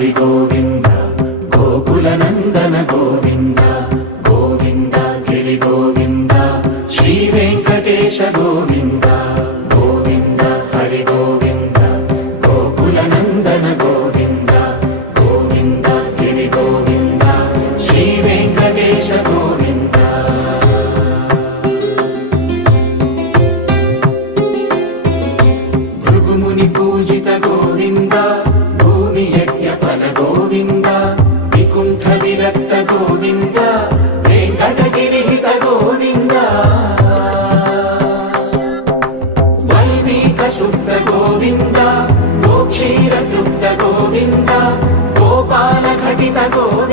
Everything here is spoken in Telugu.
హరి గోవింద గోకుల నందన గోవింద గోవింద గిరి గోవింద శ్రీ వెంకటేశ గోవింద గోవింద హరి గోవింద గోకుల నందన గోవింద గోవింద గిరి గోవింద శ్రీ వెంకటేశ గోవింద భృగుముని పూజిత గోవింద భూమి యజ్ఞ ఫల గోవింద వికుంఠ విరక్త గోవింద వెంకటగిరిహిత గోవింద వైదిక శుద్ధ గోవింద గోక్షీర తృప్త గోవింద గోపాల ఘటిత గోవింద